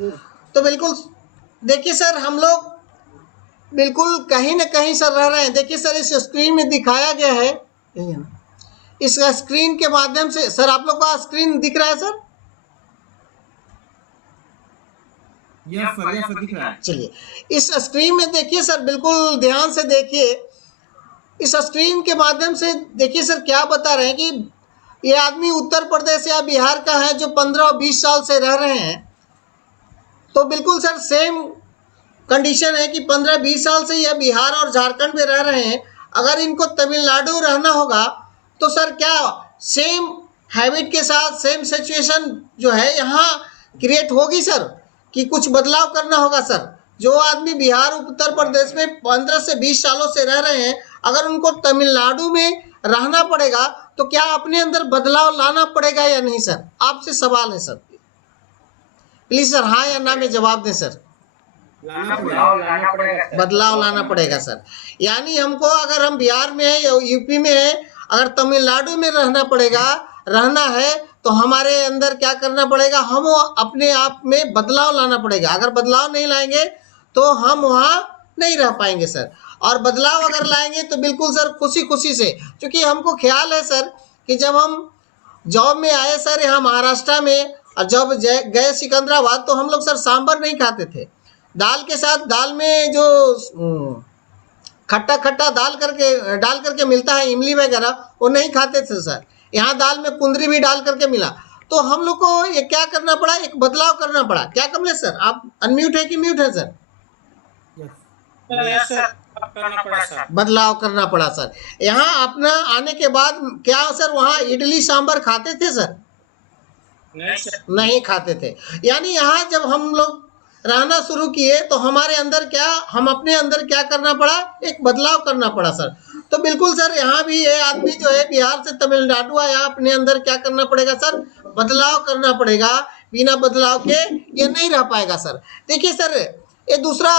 तो बिल्कुल देखिए सर, हम लोग बिल्कुल कहीं ना कहीं सर रह रहे हैं। देखिए सर, इस स्क्रीन में दिखाया गया है, यही है ना? इस स्क्रीन के माध्यम से सर, आप लोग का स्क्रीन दिख रहा है सर? यस सर दिख रहा है। चलिए, इस स्क्रीन में देखिए सर, बिल्कुल ध्यान से देखिए। इस स्क्रीन के माध्यम से देखिए सर, क्या बता रहे हैं कि ये आदमी उत्तर प्रदेश या बिहार का है, जो 15 और 20 साल से रह रहे हैं। तो बिल्कुल सर सेम कंडीशन है कि 15-20 साल से यह बिहार और झारखंड में रह रहे हैं। अगर इनको तमिलनाडु रहना होगा तो सर क्या सेम हैबिट के साथ सेम सिचुएशन जो है यहाँ क्रिएट होगी सर, कि कुछ बदलाव करना होगा सर? जो आदमी बिहार उत्तर प्रदेश में 15 से 20 सालों से रह रहे हैं, अगर उनको तमिलनाडु में रहना पड़ेगा तो क्या अपने अंदर बदलाव लाना पड़ेगा या नहीं सर? आपसे सवाल है सर, प्लीज सर हाँ या ना में जवाब दें सर। बदलाव लाना पड़ेगा सर। यानी हमको, अगर हम बिहार में है या यूपी में है, अगर तमिलनाडु में रहना है तो हमारे अंदर क्या करना पड़ेगा? हम अपने आप में बदलाव लाना पड़ेगा। अगर बदलाव नहीं लाएंगे तो हम वहाँ नहीं रह पाएंगे सर। और बदलाव अगर लाएंगे तो बिल्कुल सर खुशी खुशी से, क्योंकि हमको ख्याल है सर कि जब हम जॉब में आए सर यहाँ महाराष्ट्र में, और जब गए सिकंदराबाद, तो हम लोग सर सांभर नहीं खाते थे। दाल के साथ, दाल में जो खट्टा खट्टा डाल करके मिलता है, इमली वगैरह, वो नहीं खाते थे सर। यहाँ दाल में कुंदरी भी डाल करके मिला, तो हम लोग को ये क्या करना पड़ा? एक बदलाव करना पड़ा। क्या कमलेश सर, आप अनम्यूट है कि म्यूट है सर? बदलाव करना पड़ा सर। यहाँ अपना आने के बाद क्या सर, वहाँ इडली सांभर खाते थे सर? नहीं खाते थे। यानी यहाँ जब हम लोग रहना शुरू किए तो हमारे अंदर क्या, हम अपने अंदर क्या करना पड़ा? एक बदलाव करना पड़ा सर। तो बिल्कुल सर, यहाँ भी ये आदमी जो है बिहार से तमिलनाडु आया, अपने अंदर क्या करना पड़ेगा सर? बदलाव करना पड़ेगा। बिना बदलाव के ये नहीं रह पाएगा सर। देखिए सर, ये दूसरा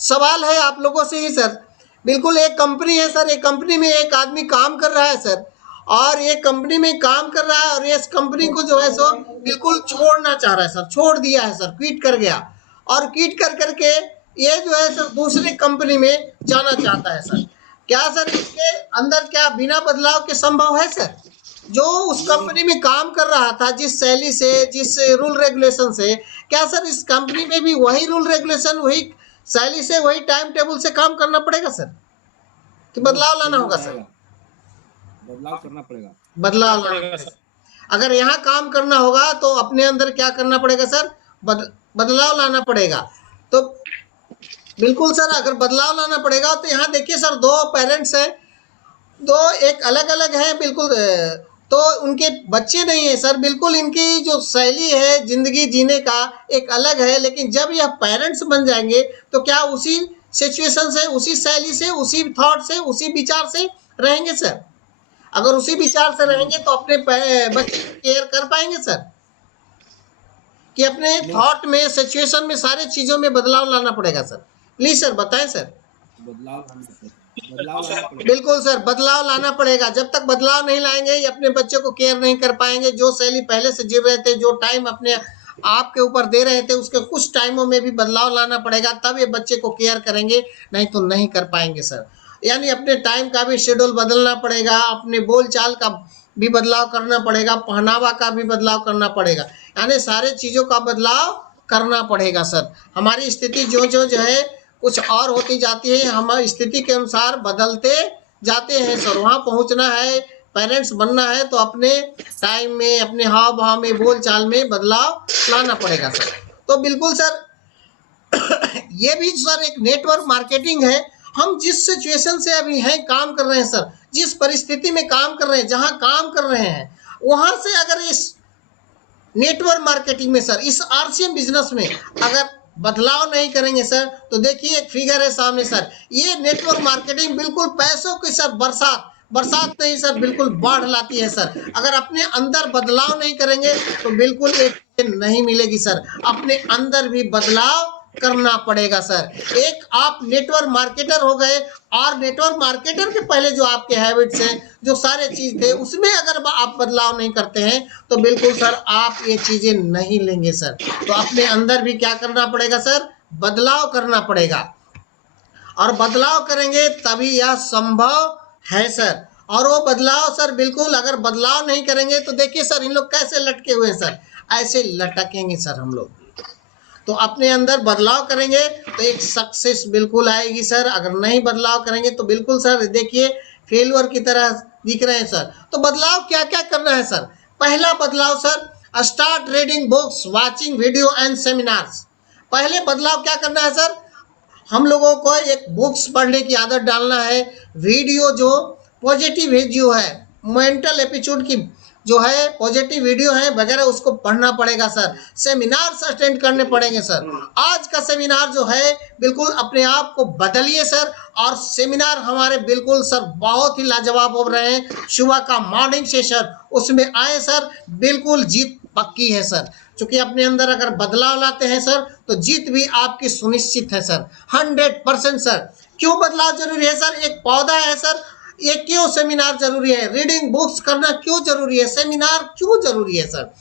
सवाल है आप लोगों से ही सर। बिल्कुल एक कंपनी है सर, एक कंपनी में एक आदमी काम कर रहा है सर, और ये कंपनी में काम कर रहा है, और ये इस कंपनी को जो है सो बिल्कुल छोड़ना चाह रहा है सर, छोड़ दिया है सर, क्विट कर गया। और क्विट कर करके ये जो है सर दूसरी कंपनी में जाना चाहता है सर। क्या सर इसके अंदर क्या बिना बदलाव के संभव है सर? जो उस कंपनी में काम कर रहा था, जिस शैली से, जिस रूल रेगुलेशन से, क्या सर इस कंपनी में भी वही रूल रेगुलेशन, वही शैली से, वही टाइम टेबल से काम करना पड़ेगा सर, कि बदलाव लाना होगा सर? बदलाव करना पड़ेगा। बदलाव लाना पड़ेगा। अगर यहाँ काम करना होगा तो अपने अंदर क्या करना पड़ेगा सर? बदलाव लाना पड़ेगा। तो बिल्कुल सर, अगर बदलाव लाना पड़ेगा तो यहाँ देखिए सर, दो पेरेंट्स हैं, दो एक अलग अलग हैं बिल्कुल, तो उनके बच्चे नहीं है सर। बिल्कुल इनकी जो शैली है जिंदगी जीने का एक अलग है, लेकिन जब यह पेरेंट्स बन जाएंगे तो क्या उसी सिचुएशन से, उसी शैली से, उसी थॉट से, उसी विचार से रहेंगे सर? अगर उसी विचार से रहेंगे तो अपने बच्चे की केयर कर पाएंगे सर? कि अपने थॉट में, सिचुएशन में, सारे चीजों में बदलाव लाना पड़ेगा सर? प्लीज सर बताएं सर। बिल्कुल सर, बदलाव लाना पड़ेगा। जब तक बदलाव नहीं लाएंगे ये अपने बच्चों को केयर नहीं कर पाएंगे। जो शैली पहले से जी रहे थे, जो टाइम अपने आप के ऊपर दे रहे थे, उसके कुछ टाइमों में भी बदलाव लाना पड़ेगा, तब ये बच्चे को केयर करेंगे, नहीं तो नहीं कर पाएंगे सर। यानी अपने टाइम का भी शेड्यूल बदलना पड़ेगा, अपने बोलचाल का भी बदलाव करना पड़ेगा, पहनावा का भी बदलाव करना पड़ेगा, यानी सारे चीजों का बदलाव करना पड़ेगा सर। हमारी स्थिति जो जो जो है कुछ और होती जाती है, हम स्थिति के अनुसार बदलते जाते हैं सर। वहाँ पहुँचना है, पेरेंट्स बनना है, तो अपने टाइम में, अपने हाव भाव में, बोल चाल में बदलाव लाना पड़ेगा सर। तो बिल्कुल सर ये भी सर एक नेटवर्क मार्केटिंग है। हम जिस सिचुएशन से अभी हैं, काम कर रहे हैं सर, जिस परिस्थिति में काम कर रहे हैं, जहाँ काम कर रहे हैं, वहाँ से अगर इस नेटवर्क मार्केटिंग में सर, इस आरसीएम बिजनेस में अगर बदलाव नहीं करेंगे सर, तो देखिए एक फिगर है सामने सर, ये नेटवर्क मार्केटिंग बिल्कुल पैसों की सर बरसात नहीं सर, बिल्कुल बाढ़ लाती है सर। अगर अपने अंदर बदलाव नहीं करेंगे तो बिल्कुल एक नहीं मिलेगी सर। अपने अंदर भी बदलाव करना पड़ेगा सर। एक आप नेटवर्क मार्केटर हो गए और नेटवर्क मार्केटर के पहले जो आपके हैबिट्स हैं, जो सारे चीज थे, उसमें अगर आप बदलाव नहीं करते हैं तो बिल्कुल सर आप ये चीजें नहीं लेंगे सर। तो अपने अंदर भी क्या करना पड़ेगा सर, बदलाव करना पड़ेगा और बदलाव करेंगे तभी यह संभव है सर। और वो बदलाव सर बिल्कुल अगर बदलाव नहीं करेंगे तो देखिए सर इन लोग कैसे लटके हुए हैं सर, ऐसे लटकेंगे सर हम लोग। तो अपने अंदर बदलाव करेंगे तो एक सक्सेस बिल्कुल आएगी सर। अगर नहीं बदलाव करेंगे तो बिल्कुल सर देखिए फेलियर की तरह दिख रहे हैं सर। तो बदलाव क्या क्या करना है सर। पहला बदलाव sir, start reading books, watching video and seminars. पहले बदलाव क्या करना है सर, हम लोगों को एक बुक्स पढ़ने की आदत डालना है। वीडियो जो पॉजिटिव जो है, मेंटल एपिट्यूड की जो है पॉजिटिव वीडियो है वगैरह उसको पढ़ना पड़ेगा सर। सेमिनार्स अटेंड करने पड़ेंगे सर। आज का सेमिनार जो है बिल्कुल अपने आप को बदलिए सर। और सेमिनार हमारे बिल्कुल सर बहुत ही लाजवाब हो रहे हैं। सुबह का मॉर्निंग सेशन उसमें आए सर, बिल्कुल जीत पक्की है सर। क्योंकि अपने अंदर अगर बदलाव लाते हैं सर तो जीत भी आपकी सुनिश्चित है सर, 100% सर। क्यों बदलाव जरूरी है सर, एक पौधा है सर, ये क्यों सेमिनार जरूरी है, रीडिंग बुक्स करना क्यों जरूरी है, सेमिनार क्यों जरूरी है सर।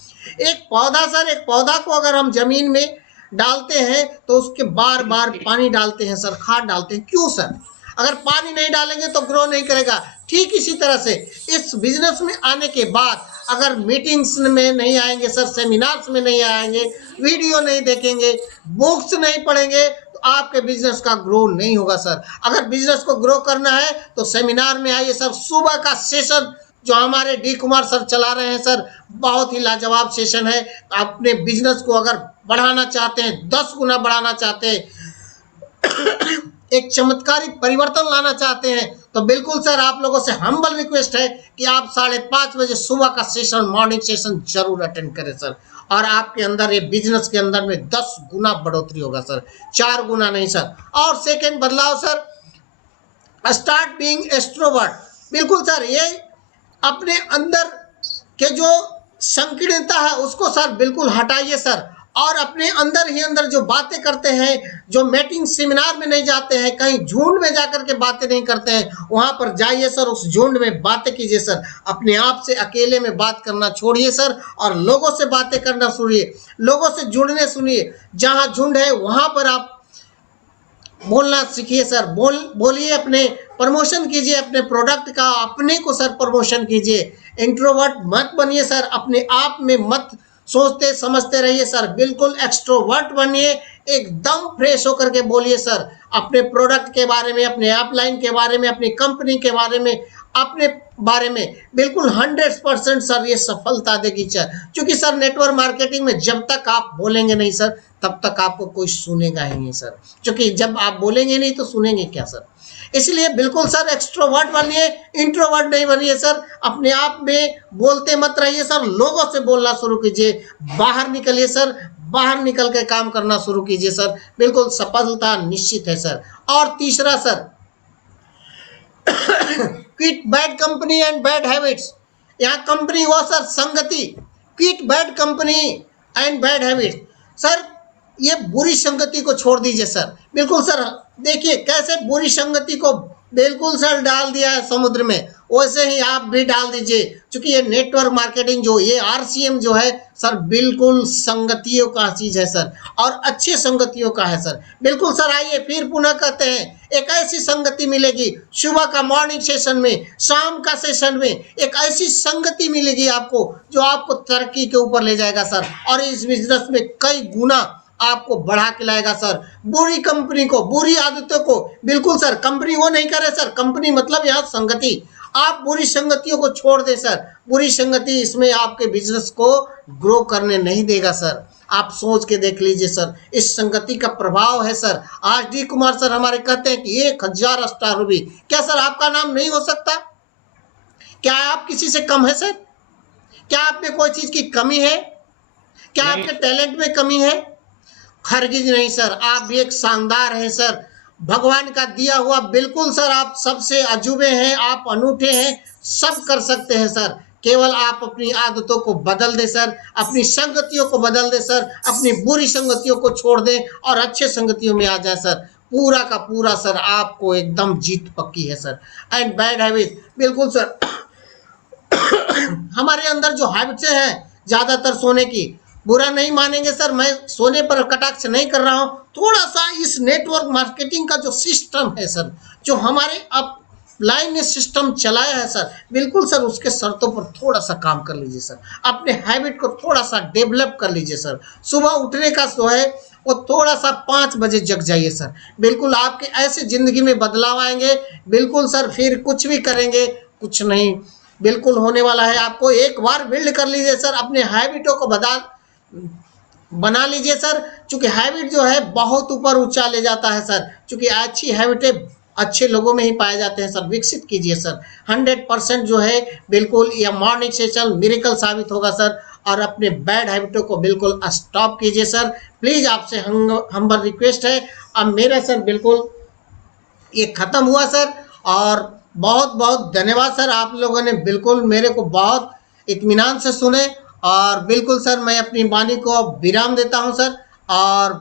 एक पौधा सर, एक पौधा को अगर हम जमीन में डालते हैं तो उसके बार बार पानी डालते हैं सर, खाद डालते हैं, क्यों सर। अगर पानी नहीं डालेंगे तो ग्रो नहीं करेगा। ठीक इसी तरह से इस बिजनेस में आने के बाद अगर मीटिंग्स में नहीं आएंगे सर, सेमिनार्स में नहीं आएंगे, वीडियो नहीं देखेंगे, बुक्स नहीं पढ़ेंगे तो आपके बिजनेस का ग्रो नहीं होगा सर। अगर बिजनेस को ग्रो करना है तो सेमिनार में आइए सर। सुबह का सेशन जो हमारे डी कुमार सर चला रहे हैं सर, बहुत ही लाजवाब सेशन है। अपने बिजनेस को अगर बढ़ाना चाहते हैं, 10 गुना बढ़ाना चाहते हैं, एक चमत्कारी परिवर्तन लाना चाहते हैं तो बिल्कुल सर आप लोगों से हम्बल रिक्वेस्ट है कि आप 5:30 बजे सुबह का सेशन, मॉर्निंग सेशन जरूर अटेंड करें सर। और आपके अंदर ये बिजनेस के अंदर में 10 गुना बढ़ोतरी होगा सर, 4 गुना नहीं सर। और सेकेंड बदलाव सर, स्टार्ट बीइंग एक्सट्रोवर्ट। बिल्कुल सर ये अपने अंदर के जो संकीर्णता है उसको सर बिल्कुल हटाइए सर। और अपने अंदर ही अंदर जो बातें करते हैं, जो मीटिंग सेमिनार में नहीं जाते हैं, कहीं झुंड में जाकर के बातें नहीं करते हैं, वहां पर जाइए सर, उस झुंड में बातें कीजिए सर। अपने आप से अकेले में बात करना छोड़िए सर और लोगों से बातें करना सुनिए, लोगों से जुड़ने सुनिए। जहां झुंड है वहां पर आप बोलना सीखिए सर। बोलिए, अपने प्रमोशन कीजिए अपने प्रोडक्ट का, अपने को सर प्रमोशन कीजिए। इंट्रोवर्ट मत बनिए सर, अपने आप में मत सोचते समझते रहिए सर, बिल्कुल एक्सट्रोवर्ट बनिए। एकदम फ्रेश होकर के बोलिए सर, अपने प्रोडक्ट के बारे में, अपने अपलाइन के बारे में, अपनी कंपनी के बारे में, अपने बारे में बिल्कुल 100% सर ये सफलता देगी सर। क्योंकि सर नेटवर्क मार्केटिंग में जब तक आप बोलेंगे नहीं सर तब तक आपको कोई सुनेगा ही नहीं सर। क्योंकि जब आप बोलेंगे नहीं तो सुनेंगे क्या सर। इसलिए बिल्कुल सर एक्सट्रोवर्ट बनिए, इंट्रोवर्ट नहीं बनिए सर। अपने आप में बोलते मत रहिए सर, लोगों से बोलना शुरू कीजिए, बाहर निकलिए सर, बाहर निकल के काम करना शुरू कीजिए सर, बिल्कुल सफलता निश्चित है सर। और तीसरा sir, quit bad company and bad habits. यहाँ कंपनी वो सर संगति, quit bad company and bad habits. Sir ये बुरी संगति को छोड़ दीजिए सर। बिल्कुल सर देखिए कैसे बुरी संगति को बिल्कुल सर डाल दिया है समुद्र में, वैसे ही आप भी डाल दीजिए। क्योंकि ये नेटवर्क मार्केटिंग जो ये आरसीएम जो है सर बिल्कुल संगतियों का चीज है सर, और अच्छे संगतियों का है सर। बिल्कुल सर आइए फिर पुनः कहते हैं, एक ऐसी संगति मिलेगी सुबह का मॉर्निंग सेशन में, शाम का सेशन में, एक ऐसी संगति मिलेगी आपको जो आपको तरक्की के ऊपर ले जाएगा सर, और इस बिजनेस में कई गुना आपको बढ़ा के लाएगा सर। बुरी कंपनी को, बुरी आदतों को बिल्कुल सर, कंपनी वो नहीं करे सर, कंपनी मतलब यहाँ संगति, आप बुरी संगतियों को छोड़ दे सर। बुरी संगति इसमें आपके बिजनेस को ग्रो करने नहीं देगा सर। आप सोच के देख लीजिए सर, इस संगति का प्रभाव है सर। आज डी कुमार सर हमारे कहते हैं कि 1000 स्टार रूबी, क्या सर आपका नाम नहीं हो सकता? क्या आप किसी से कम है सर? क्या आप में कोई चीज की कमी है? क्या आपके टैलेंट में कमी है? हरगिज नहीं सर, आप भी एक शानदार हैं सर, भगवान का दिया हुआ बिल्कुल सर, आप सबसे अजूबे हैं, आप अनूठे हैं, सब कर सकते हैं सर। केवल आप अपनी आदतों को बदल दें सर, अपनी संगतियों को बदल दें सर, अपनी बुरी संगतियों को छोड़ दें और अच्छे संगतियों में आ जाए सर। पूरा का पूरा सर आपको एकदम जीत पक्की है सर। एंड बैड हैबिट, बिल्कुल सर हमारे अंदर जो हैबिट्स हैं ज्यादातर सोने की, बुरा नहीं मानेंगे सर, मैं सोने पर कटाक्ष नहीं कर रहा हूं। थोड़ा सा इस नेटवर्क मार्केटिंग का जो सिस्टम है सर, जो हमारे अब लाइन ने सिस्टम चलाया है सर, बिल्कुल सर उसके शर्तों पर थोड़ा सा काम कर लीजिए सर। अपने हैबिट को थोड़ा सा डेवलप कर लीजिए सर। सुबह उठने का जो है वो थोड़ा सा 5 बजे जग जाइए सर। बिल्कुल आपके ऐसे जिंदगी में बदलाव आएंगे। बिल्कुल सर फिर कुछ भी करेंगे कुछ नहीं बिल्कुल होने वाला है। आपको एक बार बिल्ड कर लीजिए सर, अपने हैबिटों को बना लीजिए सर। चूंकि हैबिट जो है बहुत ऊपर ऊंचा ले जाता है सर। चूंकि अच्छी हैबिटें अच्छे लोगों में ही पाए जाते हैं सर। विकसित कीजिए सर। 100% जो है बिल्कुल यह मॉर्निंग सेशन मिरेकल साबित होगा सर। और अपने बैड हैबिटों को बिल्कुल स्टॉप कीजिए सर। प्लीज आपसे हम्बल रिक्वेस्ट है। अब मेरा सर बिल्कुल ये खत्म हुआ सर। और बहुत बहुत धन्यवाद सर, आप लोगों ने बिल्कुल मेरे को बहुत इत्मीनान से सुने। और बिल्कुल सर मैं अपनी वाणी को अब विराम देता हूं सर। और